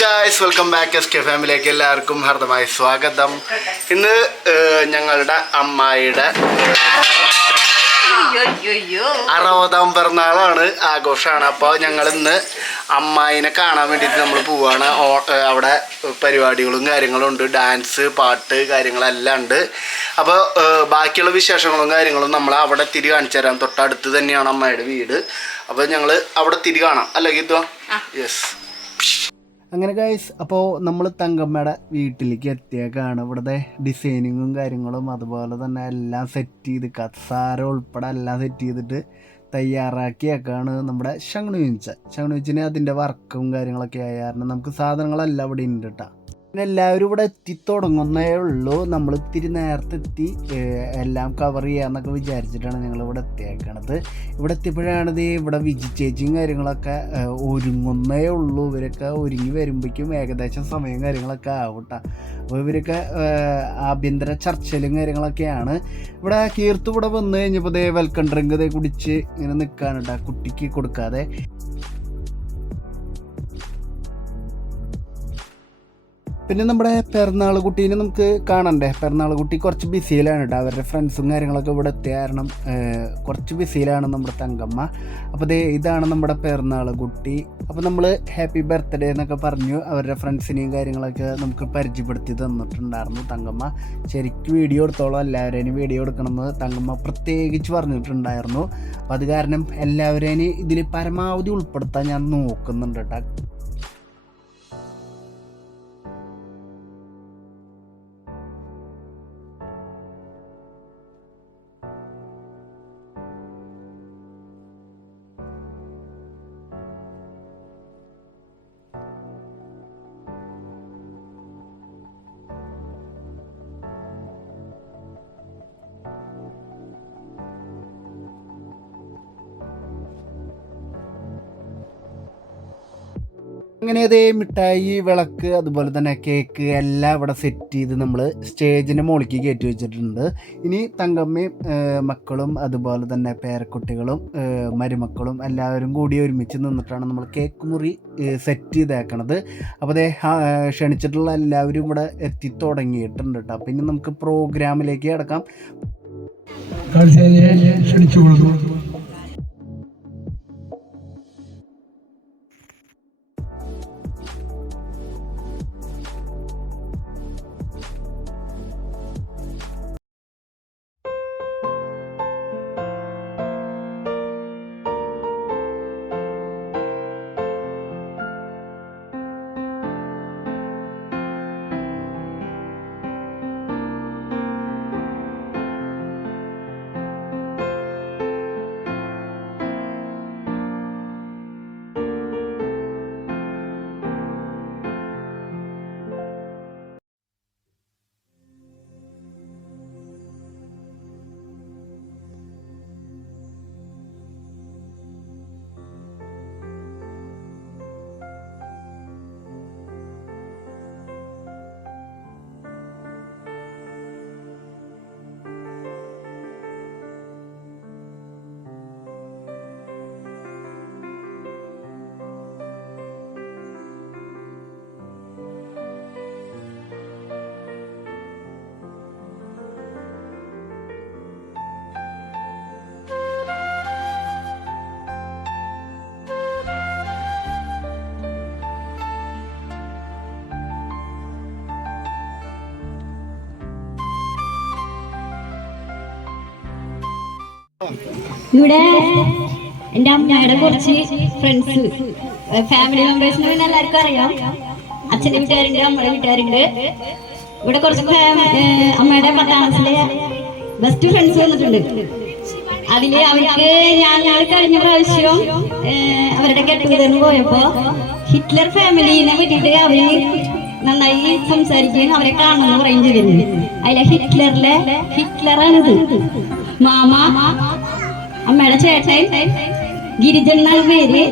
Guys welcome back S K ഫാമിലിയിലേക്ക് എല്ലാവർക്കും ഹർദമായ സ്വാഗതം. ഇന്ന് ഞങ്ങളുടെ അമ്മായിയുടെ അറുപതാം പിറന്നാളാണ് ആഘോഷമാണ്. അപ്പോൾ ഞങ്ങൾ ഇന്ന് അമ്മായിനെ കാണാൻ വേണ്ടിയിട്ട് നമ്മൾ പോവാണ്. അവിടെ പരിപാടികളും കാര്യങ്ങളും ഉണ്ട്. ഡാൻസ് പാട്ട് കാര്യങ്ങളെല്ലാം ഉണ്ട്. അപ്പോൾ ബാക്കിയുള്ള വിശേഷങ്ങളും കാര്യങ്ങളും നമ്മൾ അവിടെ തിരി കാണിച്ചു തരാം. തൊട്ടടുത്ത് തന്നെയാണ് അമ്മായിയുടെ വീട്. അപ്പോൾ ഞങ്ങൾ അവിടെ തിരി കാണാം. അല്ലേ ഗീത്വ? യെസ് അങ്ങനെ ഗൈസ് അപ്പോൾ നമ്മൾ തങ്കമ്മയുടെ വീട്ടിലേക്ക് എത്തിയേക്കാണ്. ഇവിടുത്തെ ഡിസൈനിങ്ങും കാര്യങ്ങളും അതുപോലെ തന്നെ എല്ലാം സെറ്റ് ചെയ്ത് കസാര ഉൾപ്പെടെ എല്ലാം സെറ്റ് ചെയ്തിട്ട് തയ്യാറാക്കിയേക്കാണ് നമ്മുടെ ഷങ്ണുവിച്ച ഷങ്ണുവിച്ചിന് അതിന്റെ വർക്കും കാര്യങ്ങളൊക്കെ ആയ കാരണം നമുക്ക് സാധനങ്ങളെല്ലാം ഇവിടെ ഉണ്ട് കേട്ടോ പിന്നെ എല്ലാവരും ഇവിടെ എത്തിത്തുടങ്ങുന്നേ ഉള്ളൂ. നമ്മൾ ഇത്തിരി നേരത്തെ എത്തി. എല്ലാം കവർ ചെയ്യാന്നൊക്കെ വിചാരിച്ചിട്ടാണ് ഞങ്ങൾ ഇവിടെ എത്തിയേക്കണത്. ഇവിടെ എത്തിയപ്പോഴാണ് ഇത് ഇവിടെ വിജി ചേച്ചിയും കാര്യങ്ങളൊക്കെ ഒരുങ്ങുന്നേ ഉള്ളൂ. ഇവരൊക്കെ ഒരുങ്ങി വരുമ്പോഴേക്കും ഏകദേശം സമയം കാര്യങ്ങളൊക്കെ ആവട്ട. അപ്പോൾ ഇവരൊക്കെ ആഭ്യന്തര ചർച്ചയിലും കാര്യങ്ങളൊക്കെയാണ്. ഇവിടെ കീർത്ത് ഇവിടെ വന്നു കഴിഞ്ഞപ്പോൾ ദേ വെൽക്കം ഡ്രിങ്ക് ദേ കുടിച്ച് ഇങ്ങനെ നിൽക്കാനുണ്ട് ആ കുട്ടിക്ക് കൊടുക്കാതെ. പിന്നെ നമ്മുടെ പിറന്നാൾ കുട്ടീനെ നമുക്ക് കാണണ്ടേ? പിറന്നാൾ കുട്ടി കുറച്ച് ബിസിയിലാണ് കേട്ടോ അവരുടെ ഫ്രണ്ട്സും കാര്യങ്ങളൊക്കെ ഇവിടെ എത്തിയ കാരണം കുറച്ച് ബിസിയിലാണ് നമ്മുടെ തങ്കമ്മ. അപ്പോൾ ദേ ഇതാണ് നമ്മുടെ പിറന്നാൾ കുട്ടി. അപ്പോൾ നമ്മൾ ഹാപ്പി ബർത്ത്ഡേ എന്നൊക്കെ പറഞ്ഞു അവരുടെ ഫ്രണ്ട്സിനെയും കാര്യങ്ങളൊക്കെ നമുക്ക് പരിചയപ്പെടുത്തി തന്നിട്ടുണ്ടായിരുന്നു തങ്കമ്മ. ശരിക്കും വീഡിയോ എടുത്തോളം. എല്ലാവരെയും വീഡിയോ എടുക്കണമെന്ന് തങ്കമ്മ പ്രത്യേകിച്ച് പറഞ്ഞിട്ടുണ്ടായിരുന്നു. അപ്പോൾ അത് കാരണം എല്ലാവരെയും ഇതിൽ പരമാവധി ഉൾപ്പെടുത്താൻ ഞാൻ നോക്കുന്നുണ്ട് കേട്ടോ അങ്ങനെ അതേ മിഠായി വിളക്ക് അതുപോലെ തന്നെ കേക്ക് എല്ലാം ഇവിടെ സെറ്റ് ചെയ്ത് നമ്മൾ സ്റ്റേജിന്റെ മുകളിലേക്ക് കയറ്റി വെച്ചിട്ടുണ്ട്. ഇനി തങ്കമ്മയും മക്കളും അതുപോലെ തന്നെ പേരക്കുട്ടികളും മരുമക്കളും എല്ലാവരും കൂടി ഒരുമിച്ച് നിന്നിട്ടാണ് നമ്മൾ കേക്ക് മുറി സെറ്റ് ചെയ്തേക്കണത്. അപ്പോൾ അതേ ക്ഷണിച്ചിട്ടുള്ള എല്ലാവരും ഇവിടെ എത്തി തുടങ്ങിയിട്ടുണ്ട് കേട്ടോ. അപ്പം ഇനി നമുക്ക് പ്രോഗ്രാമിലേക്ക് കിടക്കാം. ക്ഷണിച്ചു ക്ഷണിച്ചുകൊള്ളുന്നു ഇവിടെ എന്റെ അമ്മയുടെ കുറച്ച് ഫ്രണ്ട്സ് ഫാമിലി മെമ്പേഴ്സിനെ പിന്നെ എല്ലാവർക്കും അറിയാം. അച്ഛന്റെ വീട്ടുകാരുണ്ട് അമ്മയുടെ വീട്ടുകാരുണ്ട്. ഇവിടെ കുറച്ച് അമ്മയുടെ പത്താം ക്ലാസ്സിലെ ബെസ്റ്റ് ഫ്രണ്ട്സ് വന്നിട്ടുണ്ട്. അതിൽ അവർക്ക് ഞാൻ ഞങ്ങൾ കഴിഞ്ഞ പ്രാവശ്യം അവരുടെ കെട്ടുകൂതറിന് പോയപ്പോ ഹിറ്റ്ലർ ഫാമിലിനെ പറ്റിയിട്ട് അവർ നന്നായി സംസാരിക്കുകയും അവരെ കാണണമെന്ന് പറയുകയും ചെയ്തിരുന്നു. അതിലെ ഹിറ്റ്ലറിലെ ഹിറ്റ്ലറാണിത്. മാമ അമ്മയുടെ ചേട്ടൻ ഗിരിജൻ എന്നാണ് പേര്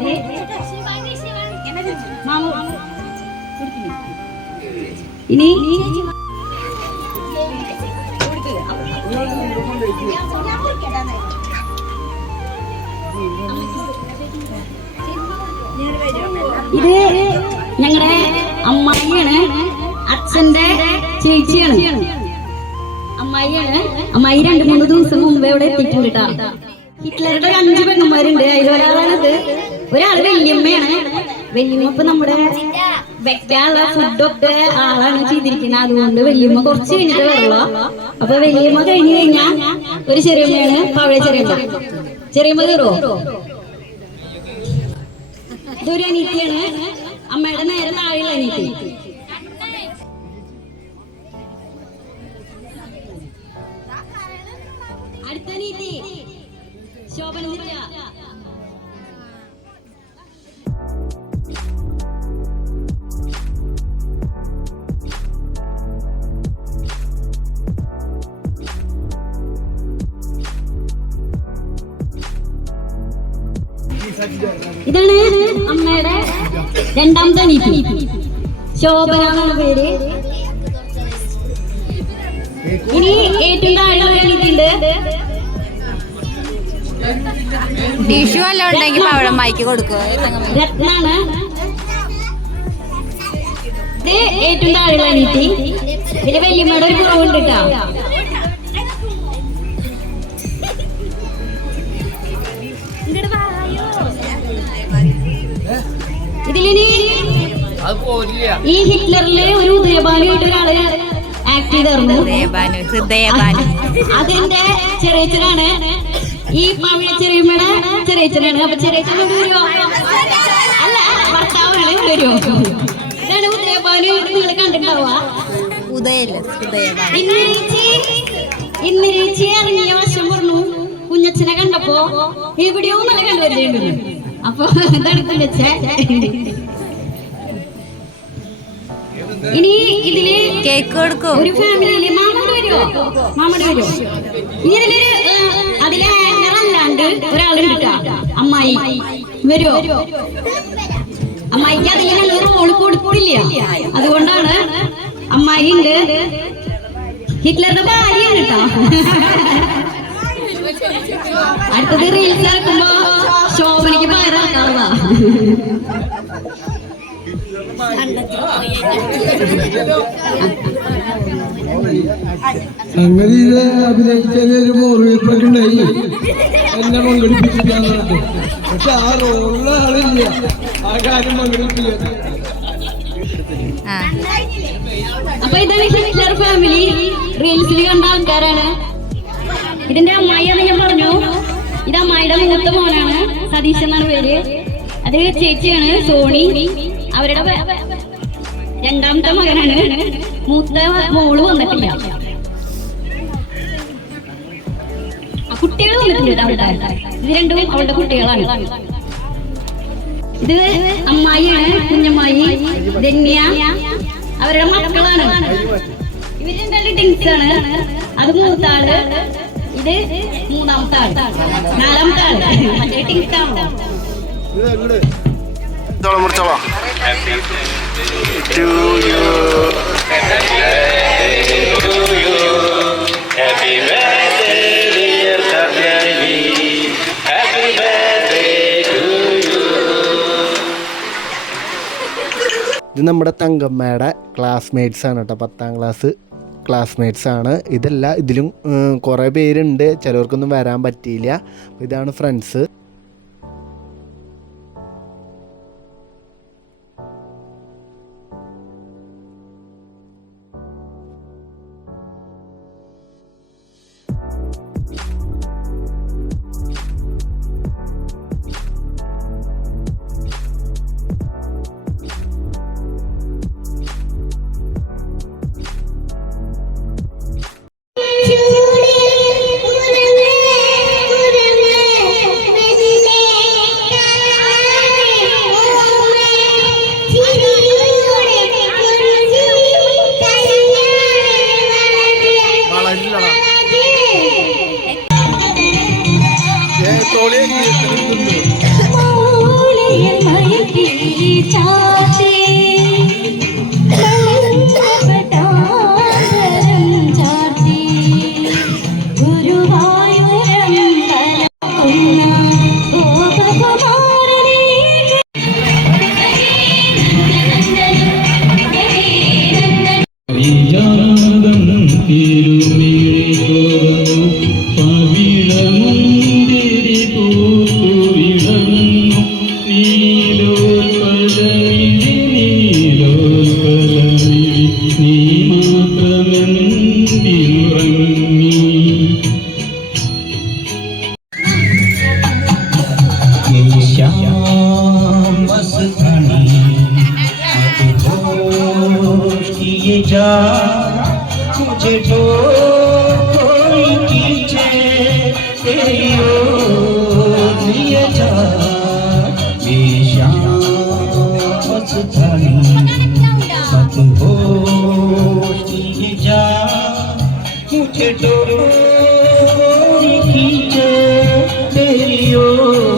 ഇനി ഇത് ഞങ്ങളുടെ അച്ഛന്റെ ചേച്ചിയാണ്. അമ്മായിയാണ്. അമ്മായി രണ്ടു മൂന്ന് ദിവസം മുമ്പ് ഇവിടെ എത്തിയിട്ടുണ്ട് കേട്ടോ. ഹിറ്റ്ലറുടെ ഒരു അഞ്ച് പെങ്ങന്മാരുണ്ട്. അതിൽ ഒരാളാണിത്. ഒരാൾ വല്യമ്മയാണ് വല്യമ്മ നമ്മുടെ വെക്കാനുള്ള ഫുഡൊക്കെ ആളാണ് ചെയ്തിരിക്കുന്നത്. അതുകൊണ്ട് വല്യമ്മ കുറച്ച് കഴിഞ്ഞിട്ട് വരുള്ളൂ അപ്പൊ വല്യമ്മ കഴിഞ്ഞു കഴിഞ്ഞാൽ ഒരു ചെറിയമ്മയാണ് പവഴ ചെറിയമ്മ ചെറിയമ്മ കയറോ ഇതൊരു അനീതിയാണ് അമ്മയുടെ നേരെ താഴെയുള്ള അനീതി ഇതാണ് അമ്മയുടെ രണ്ടാമത്തെ നീതി. ശോഭന എന്നുള്ള പേര്. ഇനി ഏറ്റവും താഴെ ഒരു അനീതിയുണ്ട് ടിഷ്യൂ വല്ലതും ഉണ്ടെങ്കിൽ അവിടെ മൈക്ക് കൊടുക്കുക രത്നാണ്. ഇത് ഏറ്റവും താഴെയുള്ള അനീതി ഇതിന് വല്യമ്മയുടെ ഒരു കുറവുണ്ട് കേട്ടോ. ഈ ഹിറ്റ്ലറിലെ ഒരു ഉദയഭാനുമായിട്ട് ഒരാൾ ആക്ട് ഹൃദയബാനു ചെറിയ ചെറിയച്ചനാണ് ഈ പഴയ ചെറിയമ്മയുടെ ചെറിയച്ചനാണ് അപ്പൊ ചെറിയച്ചനോട് വരുമോ അല്ല ഭർത്താവാണ് വരുമോ ഇതാണ് നിങ്ങൾ കണ്ടിട്ടുണ്ടാവുക. ഉദയല്ല ഇറങ്ങിയ വശം പറഞ്ഞു. കുഞ്ഞച്ഛനെ കണ്ടപ്പോ എവിടെയോ നല്ല കണ്ടുവരുന്നുണ്ട്. അപ്പൊ എന്താണ് കുഞ്ഞച്ഛ ഇനി ഇതിൽ കേക്ക് കൊടുക്കും. ഒരു ഫാമിലിയിൽ മാമോട് വരുമോ മാമോട് വരുമോ ഇനി ഇതിൽ ഏഹ്, അതിലെ ആങ്കർ അല്ലാണ്ട് ഒരാളുണ്ട് കേട്ടോ അമ്മായി. വരുമോ അമ്മായിക്ക് അതിൽ ഒരു മോൾ കൊടുക്കില്ല അതുകൊണ്ടാണ് അമ്മായി ഉണ്ട്. ഹിറ്റ്ലറുടെ ഭാര്യയാണ് കേട്ടോ അടുത്തത് റീൽസ് ഇറക്കുമ്പോ ശോഭനയ്ക്ക് പകരം ഇറക്കാവുക സംഗതി ഇത് അഭിനയിച്ചതിന് ഒരു എന്നെ പങ്കെടുപ്പിച്ചിട്ടാന്ന് പക്ഷെ ആ റോളിലെ ആളില്ല. ആ കാര്യം പങ്കെടുപ്പില്ല. അപ്പൊ ഇതാണ് ഹിറ്റ്ലർ ഫാമിലി. റീൽസിൽ കണ്ട ആൾക്കാരാണ്. ഇതിന്റെ അമ്മായിയാണ് ഞാൻ പറഞ്ഞു. ഇത് അമ്മായിയുടെ മൂത്ത മോനാണ്. സതീഷ് എന്നാണ് പേര്. അത് ചേച്ചിയാണ് സോണി. അവരുടെ രണ്ടാമത്തെ മകനാണ്. മൂത്ത മോൾ വന്നിട്ടില്ല. കുട്ടികൾ വന്നിട്ടുണ്ട് അവളുടെ ഇത് രണ്ടും അവളുടെ കുട്ടികളാണ്. ഇത് അമ്മായിയാണ് കുഞ്ഞമ്മായി. ധന്യ അവരുടെ മക്കളാണ്. ഇവർ രണ്ടാളും ടിങ്സ് ആണ്. അത് മൂത്ത ആൾ ഇത് മൂന്നാമത്തെ ആൾ. നാലാമത്തെ ആൾ. മറ്റേ ടിങ്സ് ആണോ to you. ഇത് നമ്മുടെ തങ്കമ്മയുടെ ക്ലാസ്മേറ്റ്സ് ആണ് കേട്ടോ പത്താം ക്ലാസ് ക്ലാസ്മേറ്റ്സ് ആണ്. ഇതല്ല ഇതിലും കുറേ പേരുണ്ട്. ചിലവർക്കൊന്നും വരാൻ പറ്റിയില്ല. ഇതാണ് ഫ്രണ്ട്സ് मुझे तो कोई खींचे तेरी ओर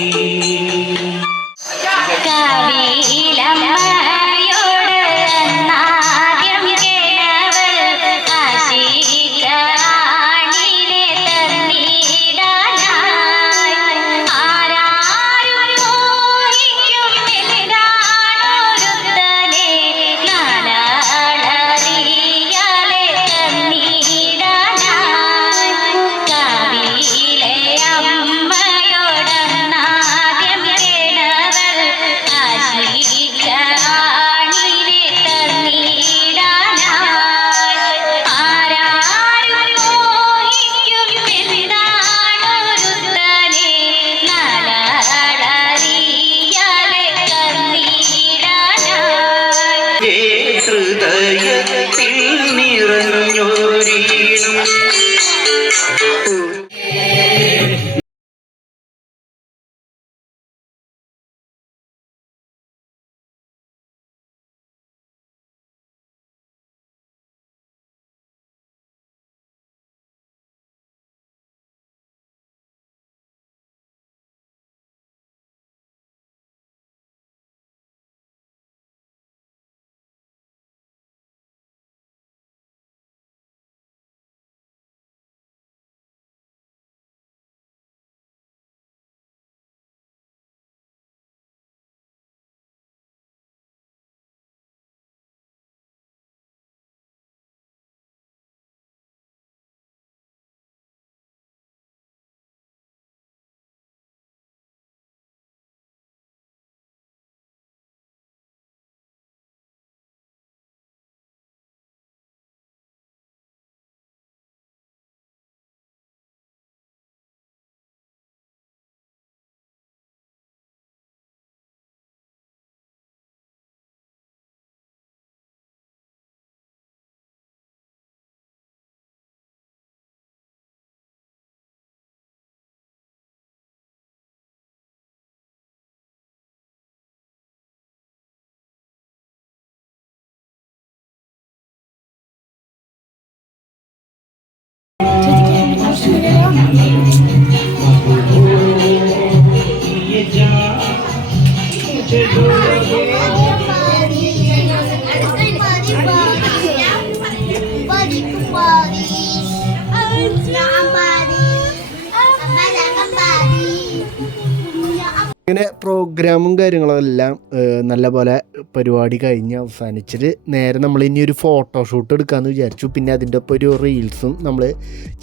ഇങ്ങനെ പ്രോഗ്രാമും കാര്യങ്ങളും എല്ലാം നല്ലപോലെ നല്ല പോലെ പരിപാടി കഴിഞ്ഞ് അവസാനിച്ചിട്ട് നേരെ നമ്മൾ ഇനി ഒരു ഫോട്ടോഷൂട്ട് എടുക്കാമെന്ന് വിചാരിച്ചു. പിന്നെ അതിന്റെ ഒപ്പം ഒരു റീൽസും നമ്മൾ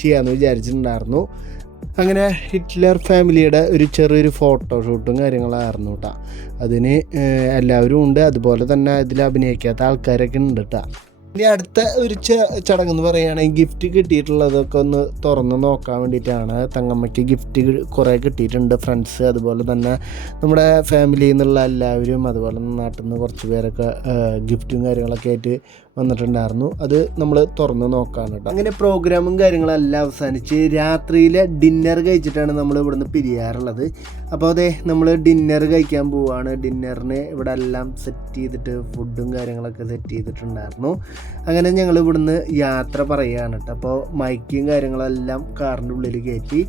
ചെയ്യാമെന്ന് വിചാരിച്ചിട്ടുണ്ടായിരുന്നു. അങ്ങനെ ഹിറ്റ്ലർ ഫാമിലിയുടെ ഒരു ചെറിയൊരു ഫോട്ടോഷൂട്ടും കാര്യങ്ങളായിരുന്നു കേട്ടോ അതിന് എല്ലാവരും ഉണ്ട്. അതുപോലെ തന്നെ അതിൽ അഭിനയിക്കാത്ത ആൾക്കാരൊക്കെ ഉണ്ട് കേട്ടോ ഇനി അടുത്ത ഒരു ചടങ്ങ് എന്ന് പറയുകയാണെങ്കിൽ ഗിഫ്റ്റ് കിട്ടിയിട്ടുള്ളതൊക്കെ ഒന്ന് തുറന്ന് നോക്കാൻ വേണ്ടിയിട്ടാണ് തങ്ങമ്മയ്ക്ക് ഗിഫ്റ്റ് കുറേ കിട്ടിയിട്ടുണ്ട്. ഫ്രണ്ട്സ് അതുപോലെ തന്നെ നമ്മുടെ ഫാമിലിയിൽ നിന്നുള്ള എല്ലാവരും അതുപോലെ നാട്ടിൽ നിന്ന് കുറച്ച് പേരൊക്കെ ഗിഫ്റ്റും കാര്യങ്ങളൊക്കെ ആയിട്ട് വന്നിട്ടുണ്ടായിരുന്നു. അത് നമ്മൾ തുറന്ന് നോക്കാണ് കേട്ടോ. അങ്ങനെ പ്രോഗ്രാമും കാര്യങ്ങളെല്ലാം അവസാനിച്ച് രാത്രിയിലെ ഡിന്നർ കഴിച്ചിട്ടാണ് നമ്മൾ ഇവിടുന്ന് പിരിയാറുള്ളത്. അപ്പോൾ അതെ നമ്മൾ ഡിന്നർ കഴിക്കാൻ പോവുകയാണ് ഡിന്നറിന് ഇവിടെ എല്ലാം സെറ്റ് ചെയ്തിട്ട് ഫുഡും കാര്യങ്ങളൊക്കെ സെറ്റ് ചെയ്തിട്ടുണ്ടായിരുന്നു. അങ്ങനെ ഞങ്ങൾ ഇവിടുന്ന് യാത്ര പറയുകയാണ് കേട്ടോ. അപ്പോൾ മൈക്കും കാര്യങ്ങളെല്ലാം കാറിന്റെ ഉള്ളിൽ കയറ്റി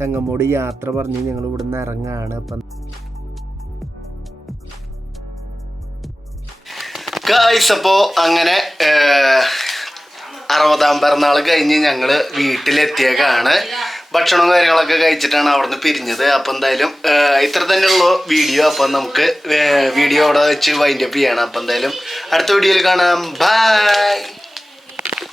തങ്ങമ്മോട് യാത്ര പറഞ്ഞ് ഞങ്ങൾ ഇവിടുന്ന് ഇറങ്ങുകയാണ്. അപ്പം ഗായ്സ് അപ്പോൾ അങ്ങനെ അറുപതാം പിറന്നാൾ കഴിഞ്ഞ് ഞങ്ങൾ വീട്ടിലെത്തിയേക്കാണ്. ഭക്ഷണവും കാര്യങ്ങളൊക്കെ കഴിച്ചിട്ടാണ് അവിടുന്ന് പിരിഞ്ഞത്. അപ്പം എന്തായാലും ഇത്ര തന്നെയുള്ള വീഡിയോ. അപ്പം നമുക്ക് വീഡിയോ അവിടെ വെച്ച് വൈൻഡപ്പ് ചെയ്യണം. അപ്പം എന്തായാലും അടുത്ത വീഡിയോയിൽ കാണാം. ബൈ